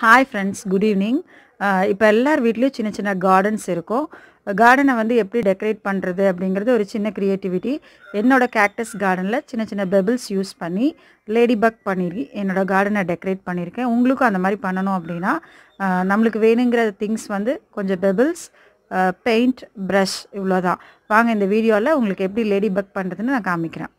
Hi friends, good evening. இப்போ எல்லார் வீட்லேயும் சின்ன சின்ன கார்டன்ஸ் இருக்கும். கார்டனை வந்து எப்படி டெக்கரேட் பண்ணுறது அப்படிங்கிறது ஒரு சின்ன க்ரியேட்டிவிட்டி. என்னோடய கேக்டஸ் கார்டனில் சின்ன சின்ன பெபிள்ஸ் யூஸ் பண்ணி லேடி பக் பண்ணி என்னோடய கார்டனை டெக்கரேட் பண்ணியிருக்கேன். உங்களுக்கும் அந்த மாதிரி பண்ணணும் அப்படின்னா நம்மளுக்கு வேணுங்கிற திங்ஸ் வந்து கொஞ்சம் பெபிள்ஸ், பெயிண்ட், ப்ரஷ், இவ்வளோதான். வாங்க இந்த வீடியோவில் உங்களுக்கு எப்படி லேடி பக் பண்ணுறதுன்னு நான் காமிக்கிறேன்.